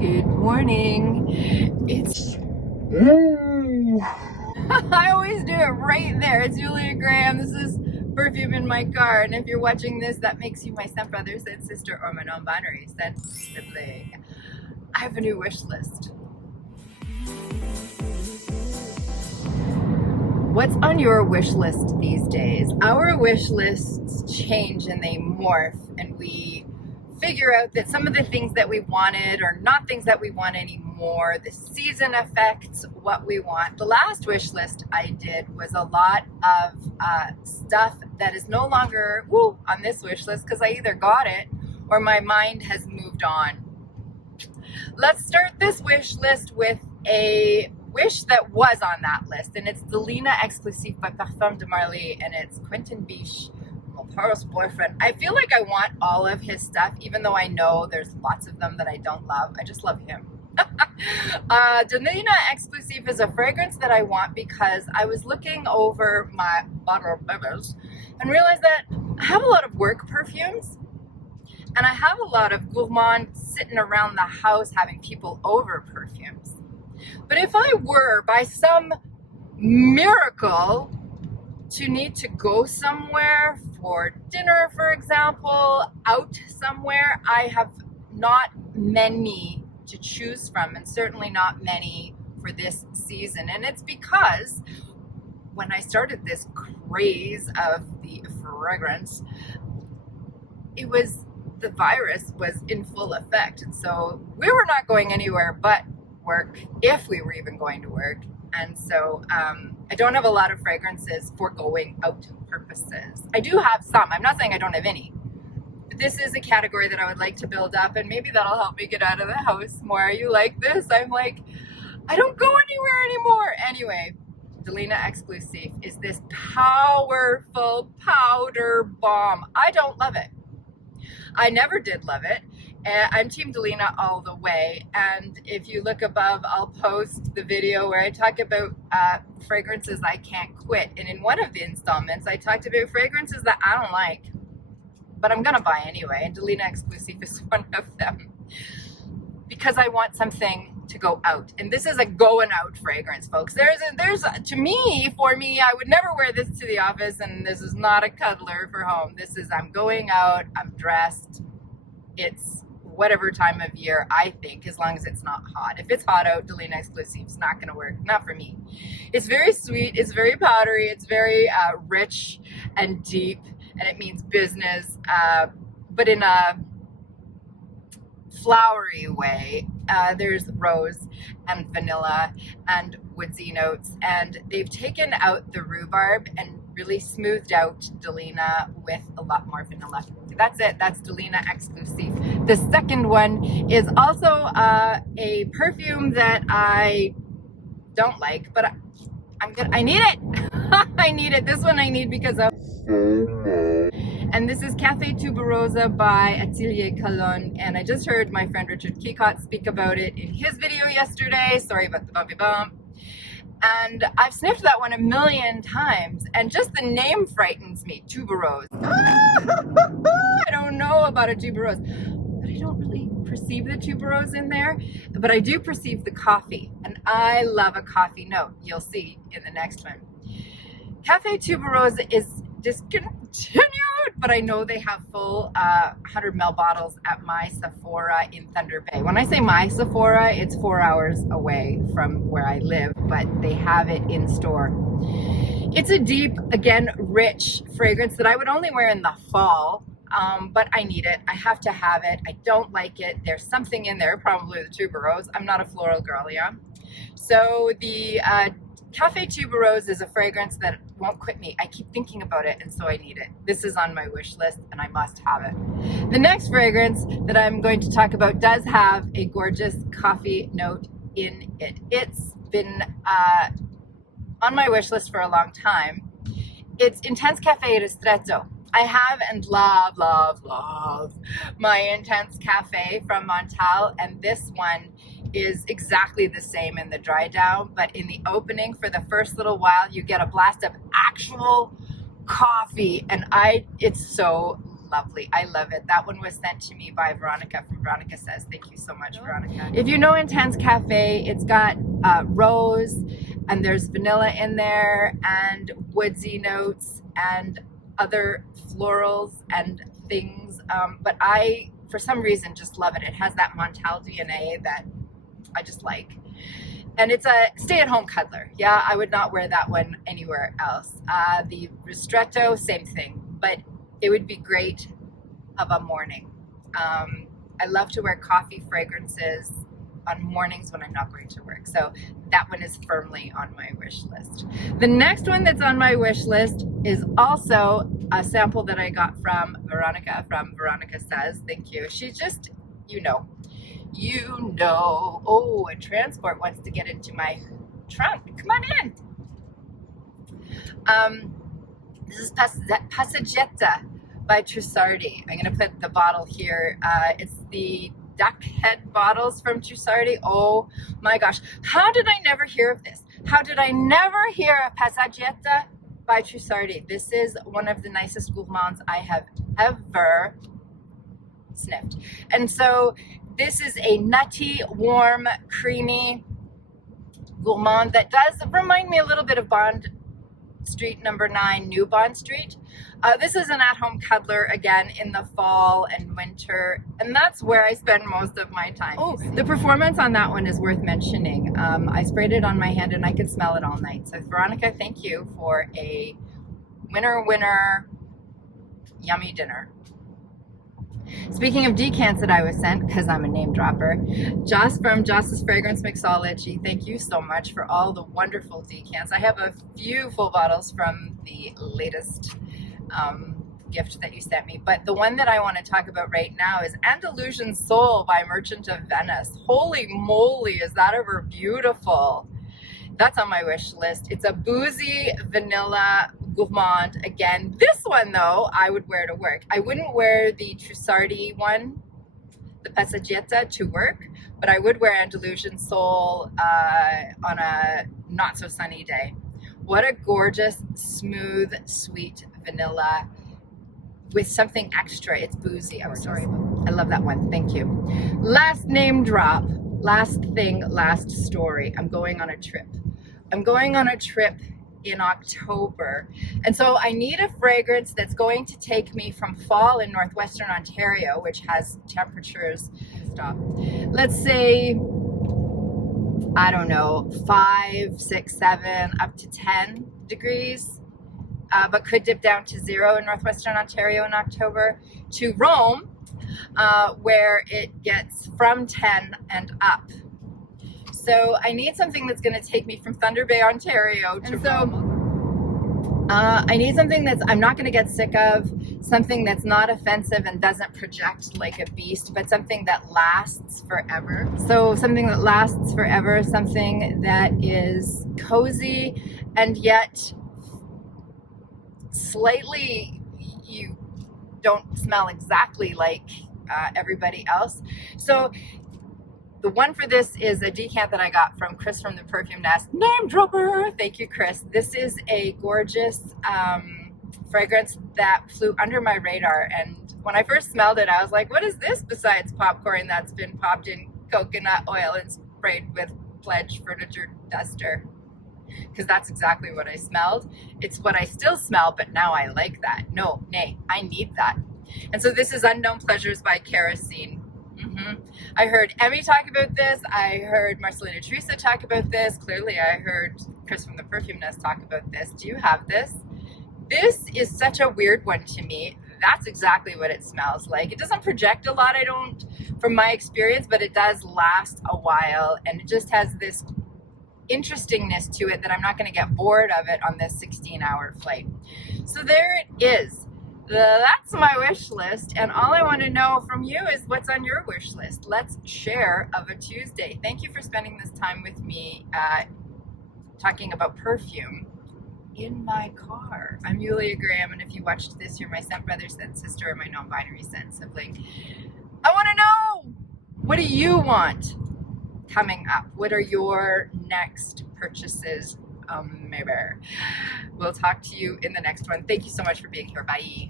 Good morning. It's I always do it right there. It's Julia Graham. This is Perfume in my car, and if you're watching this, that makes you my scent brother, scent sister, or my non-binary scent sibling. I have a new wish list. What's on your wish list these days? Our wish lists change and they morph, and we figure out that some of the things that we wanted are not things that we want anymore. The season affects what we want. The last wish list I did was a lot of stuff that is no longer on this wish list because I either got it or my mind has moved on. Let's start this wish list with a wish that was on that list, and it's Delina Exclusif by Parfums and it's Quentin Biche, Montale's boyfriend. I feel like I want all of his stuff, even though I know there's lots of them that I don't love. I just love him. Delina Exclusif is a fragrance that I want because I was looking over my bottle of beverages and realized that I have a lot of work perfumes and I have a lot of gourmand sitting around the house having people over perfumes. But if I were, by some miracle, to need to go somewhere for dinner, for example, out somewhere, I have not many to choose from, and certainly not many for this season. And it's because when I started this craze of the fragrance, the virus was in full effect. And so we were not going anywhere but work, if we were even going to work. And so I don't have a lot of fragrances for going out purposes. I do have some. I'm not saying I don't have any. But this is a category that I would like to build up, and maybe that'll help me get out of the house more. Are you like this? I'm like, I don't go anywhere anymore. Anyway, Delina Exclusif is this powerful powder bomb. I don't love it. I never did love it. I'm Team Delina all the way, and if you look above, I'll post the video where I talk about fragrances I can't quit, and in one of the installments I talked about fragrances that I don't like but I'm gonna buy anyway, and Delina Exclusif is one of them because I want something to go out, and this is a going out fragrance, folks. For me, I would never wear this to the office, and this is not a cuddler for home. This is, I'm going out, I'm dressed, it's whatever time of year, I think, as long as it's not hot. If it's hot out, Delina Exclusif is not going to work. Not for me. It's very sweet. It's very powdery. It's very rich and deep, and it means business, but in a flowery way. There's rose and vanilla and woodsy notes, and they've taken out the rhubarb and really smoothed out Delina with a lot more vanilla. That's it. That's Delina Exclusif. The second one is also a perfume that I don't like, but I need it. I need it. This one I need because of, and this is Café Tuberosa by Atelier, Cologne, and I just heard my friend Richard Kikot speak about it in his video yesterday. Sorry about the bumpy bump. And I've sniffed that one a million times, and just the name frightens me, Tuberosa. I don't know about a tuberose, but I don't really perceive the tuberose in there, but I do perceive the coffee, and I love a coffee note. You'll see in the next one. Café Tuberosa is discontinued, but I know they have full 100 ml bottles at my Sephora in Thunder Bay. When I say my Sephora, it's 4 hours away from where I live, but they have it in store. It's a deep, again, rich fragrance that I would only wear in the fall, but I need it. I have to have it. I don't like it. There's something in there, probably the tuberose. I'm not a floral girl, yeah? So the Café Tuberosa is a fragrance that won't quit me. I keep thinking about it, and so I need it. This is on my wish list, and I must have it. The next fragrance that I'm going to talk about does have a gorgeous coffee note in it. It's been on my wish list for a long time. It's Intense Café Ristretto. I have and love my Intense Café from Montale, and this one is exactly the same in the dry down, but in the opening, for the first little while, you get a blast of actual coffee, and it's so lovely. I love it. That one was sent to me by Veronica from Veronica Says. Thank you so much, Veronica. If you know Intense Cafe, it's got rose, and there's vanilla in there, and woodsy notes, and other florals and things. But I, for some reason, just love it. It has that Montale DNA that I just like. And it's a stay-at-home cuddler. Yeah, I would not wear that one anywhere else. The Ristretto, same thing, but it would be great of a morning. I love to wear coffee fragrances on mornings when I'm not going to work. So that one is firmly on my wish list. The next one that's on my wish list is also a sample that I got from Veronica Says. Thank you. She's just, you know, oh, a transport wants to get into my trunk. Come on in. This is Passeggiata by Trussardi. I'm going to put the bottle here. It's the duck head bottles from Trussardi. Oh my gosh. How did I never hear of this? How did I never hear of Passeggiata by Trussardi? This is one of the nicest gourmands I have ever sniffed. And so this is a nutty, warm, creamy gourmand that does remind me a little bit of Bond Street number 9, New Bond Street. This is an at-home cuddler, again, in the fall and winter, and that's where I spend most of my time. Oh, the performance on that one is worth mentioning. I sprayed it on my hand and I could smell it all night. So Veronica, thank you for a winner, yummy dinner. Speaking of decants that I was sent, because I'm a name dropper, Joss from Joss's Fragrance Mixology, thank you so much for all the wonderful decants. I have a few full bottles from the latest gift that you sent me, but the one that I want to talk about right now is Andalusian Soul by Merchant of Venice. Holy moly, is that ever beautiful? That's on my wish list. It's a boozy vanilla gourmand. Again, this one though, I would wear to work. I wouldn't wear the Trussardi one, the Passeggiata, to work, but I would wear Andalusian Soul on a not so sunny day. What a gorgeous, smooth, sweet vanilla with something extra. It's boozy. I'm sorry. I love that one. Thank you. Last name drop. Last thing, last story. I'm going on a trip. I'm going on a trip in October. And so I need a fragrance that's going to take me from fall in northwestern Ontario, which has temperatures, let's say, I don't know, 5, 6, 7, up to 10 degrees, but could dip down to 0 in northwestern Ontario in October, to Rome, where it gets from 10 and up. So I need something that's going to take me from Thunder Bay, Ontario to Rome. I need something that's I'm not going to get sick of, something that's not offensive and doesn't project like a beast, but something that lasts forever. So something that lasts forever, something that is cozy and yet slightly, you don't smell exactly like everybody else. So the one for this is a decant that I got from Chris from the Perfume Nest. Name dropper! Thank you, Chris. This is a gorgeous fragrance that flew under my radar. And when I first smelled it, I was like, what is this besides popcorn that's been popped in coconut oil and sprayed with Pledge Furniture Duster? Because that's exactly what I smelled. It's what I still smell, but now I like that. No, nay, I need that. And so this is Unknown Pleasures by Kerosene. I heard Emmy talk about this. I heard Marcelina Teresa talk about this. Clearly, I heard Chris from the Perfume Nest talk about this. Do you have this? This is such a weird one to me. That's exactly what it smells like. It doesn't project a lot, from my experience, but it does last a while, and it just has this interestingness to it that I'm not going to get bored of it on this 16-hour flight. So there it is. That's my wish list, and all I want to know from you is what's on your wish list. Let's share of a Tuesday. Thank you for spending this time with me talking about perfume in my car. I'm Yulia Graham, and if you watched this, you're my scent brother, scent sister, or my non-binary scent sibling. I want to know, what do you want coming up? What are your next purchases? Maybe. We'll talk to you in the next one. Thank you so much for being here. Bye.